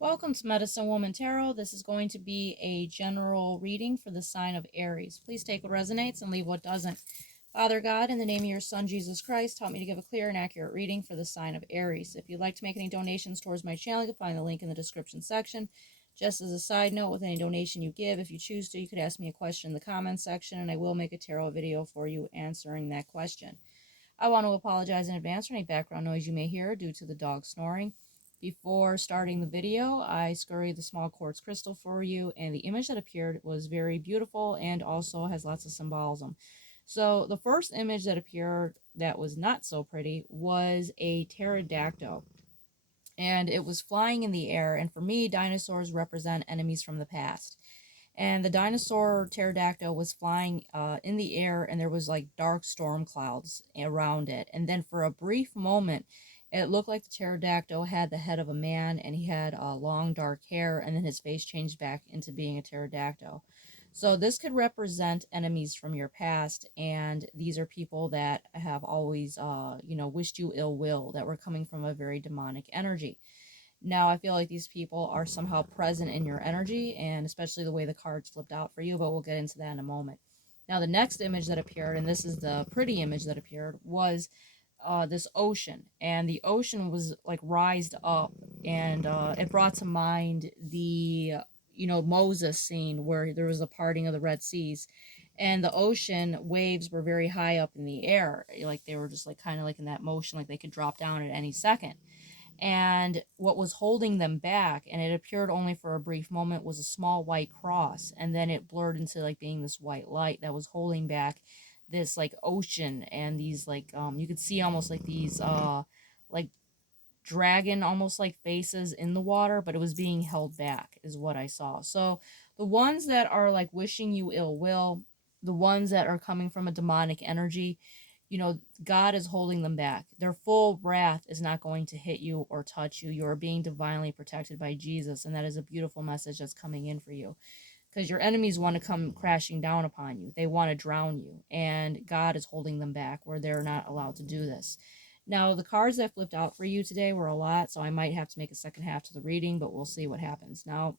Welcome to Medicine Woman Tarot. This is going to be a general reading for the sign of Aries. Please take what resonates and leave what doesn't. Father God, in the name of your Son, Jesus Christ, help me to give a clear and accurate reading for the sign of Aries. If you'd like to make any donations towards my channel, you can find the link in the description section. Just as a side note, with any donation you give, if you choose to, you could ask me a question in the comments section, and I will make a tarot video for you answering that question. I want to apologize in advance for any background noise you may hear due to the dog snoring. Before starting the video, I scurried the small quartz crystal for you, and the image that appeared was very beautiful and also has lots of symbolism. So the first image that appeared that was not so pretty was a pterodactyl, and it was flying in the air, and for me, dinosaurs represent enemies from the past. And the dinosaur pterodactyl was flying in the air, and there was like dark storm clouds around it. And then for a brief moment, it looked like the pterodactyl had the head of a man, and he had long dark hair, and then his face changed back into being a pterodactyl. So this could represent enemies from your past, and these are people that have always, wished you ill will, that were coming from a very demonic energy. Now, I feel like these people are somehow present in your energy, and especially the way the cards flipped out for you, but we'll get into that in a moment. Now, the next image that appeared, and this is the pretty image that appeared, was this ocean. And the ocean was like rised up, and it brought to mind the, Moses scene where there was a parting of the Red Seas. And the ocean waves were very high up in the air. Like they were just like kind of like in that motion, like they could drop down at any second. And what was holding them back, and it appeared only for a brief moment, was a small white cross, and then it blurred into like being this white light that was holding back this like ocean, and these like you could see almost like these like dragon almost like faces in the water, but it was being held back is what I saw. So the ones that are like wishing you ill will, the ones that are coming from a demonic energy, God is holding them back. Their full wrath is not going to hit you or touch you. You are being divinely protected by Jesus, and that is a beautiful message that's coming in for you. Because your enemies want to come crashing down upon you. They want to drown you, and God is holding them back where they're not allowed to do this. Now, the cards that flipped out for you today were a lot, so I might have to make a second half to the reading, but we'll see what happens. Now,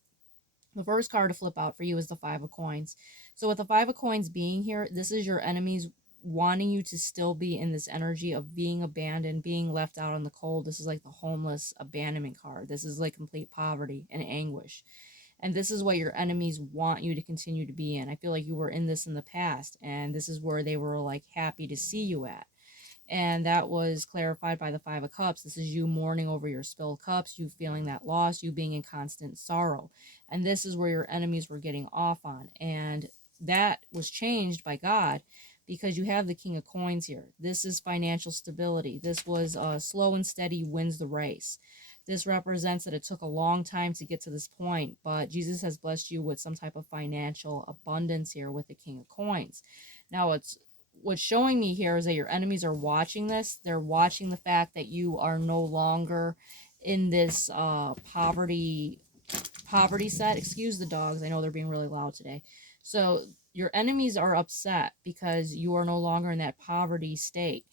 the first card to flip out for you is the Five of Coins. So with the Five of Coins being here, this is your enemies wanting you to still be in this energy of being abandoned, being left out in the cold. This is like the homeless abandonment card. This is like complete poverty and anguish. And this is what your enemies want you to continue to be in. I feel like you were in this in the past, and this is where they were like happy to see you at. And that was clarified by the Five of Cups. This is you mourning over your spilled cups, you feeling that loss, you being in constant sorrow. And this is where your enemies were getting off on. And that was changed by God because you have the King of Coins here. This is financial stability. This was slow and steady wins the race. This represents that it took a long time to get to this point, but Jesus has blessed you with some type of financial abundance here with the King of Coins. Now, what's showing me here is that your enemies are watching this. They're watching the fact that you are no longer in this poverty set. Excuse the dogs. I know they're being really loud today. So your enemies are upset because you are no longer in that poverty state.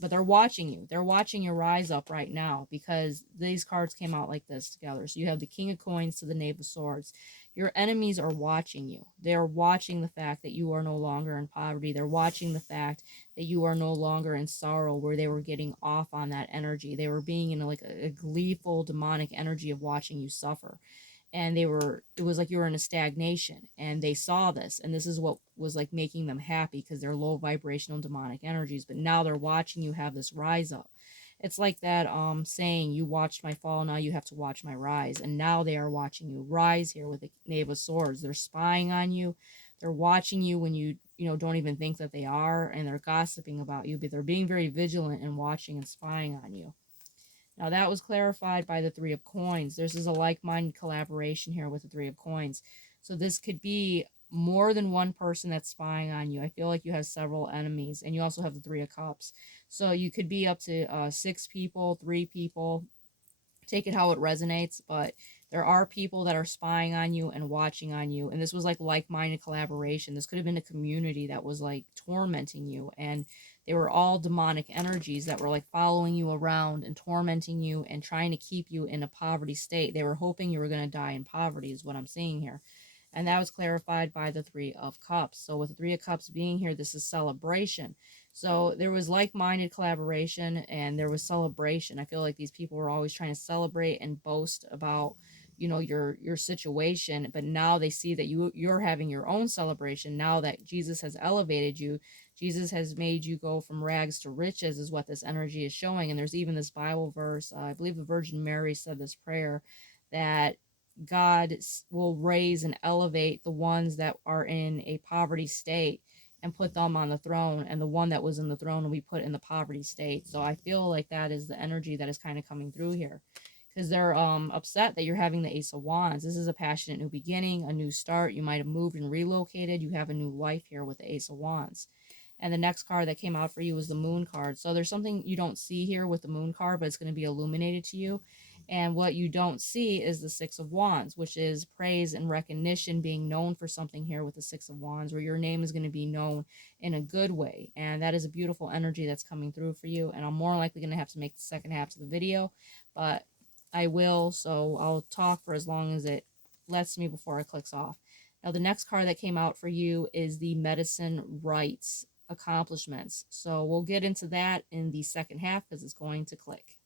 But they're watching you. They're watching you rise up right now because these cards came out like this together. So you have the King of Coins to the Knave of Swords. Your enemies are watching you. They're watching the fact that you are no longer in poverty. They're watching the fact that you are no longer in sorrow, where they were getting off on that energy. They were being in like a gleeful demonic energy of watching you suffer. And it was like you were in a stagnation, and they saw this, and this is what was like making them happy because they're low vibrational demonic energies. But now they're watching you have this rise up. It's like that saying, you watched my fall, now you have to watch my rise. And now they are watching you rise here with the Knave of Swords. They're spying on you. They're watching you when you don't even think that they are, and they're gossiping about you, but they're being very vigilant and watching and spying on you. Now that was clarified by the Three of Coins. This is a like-minded collaboration here with the Three of Coins. So this could be more than one person that's spying on you. I feel like you have several enemies, and you also have the Three of Cups. So you could be up to 6 people, 3 people. Take it how it resonates, but there are people that are spying on you and watching on you. And this was like like-minded collaboration. This could have been a community that was like tormenting you, and they were all demonic energies that were like following you around and tormenting you and trying to keep you in a poverty state. They were hoping you were going to die in poverty is what I'm seeing here. And that was clarified by the Three of Cups. So with the Three of Cups being here, this is celebration. So there was like-minded collaboration and there was celebration. I feel like these people were always trying to celebrate and boast about, you know, your situation, but now they see that you're having your own celebration now that Jesus has elevated you. Jesus has made you go from rags to riches is what this energy is showing. And there's even this Bible verse, I believe the Virgin Mary said this prayer, that God will raise and elevate the ones that are in a poverty state and put them on the throne, and the one that was in the throne will be put in the poverty state. So I feel like that is the energy that is kind of coming through here, because they're upset that you're having the Ace of Wands. This is a passionate new beginning, a new start. You might have moved and relocated. You have a new life here with the Ace of Wands. And the next card that came out for you was the Moon card. So there's something you don't see here with the Moon card, but it's going to be illuminated to you. And what you don't see is the Six of Wands, which is praise and recognition, being known for something here with the Six of Wands, where your name is going to be known in a good way. And that is a beautiful energy that's coming through for you. And I'm more likely going to have to make the second half of the video, but I will, so I'll talk for as long as it lets me before it clicks off. Now, the next card that came out for you is the Medicine Rights accomplishments. So we'll get into that in the second half because it's going to click.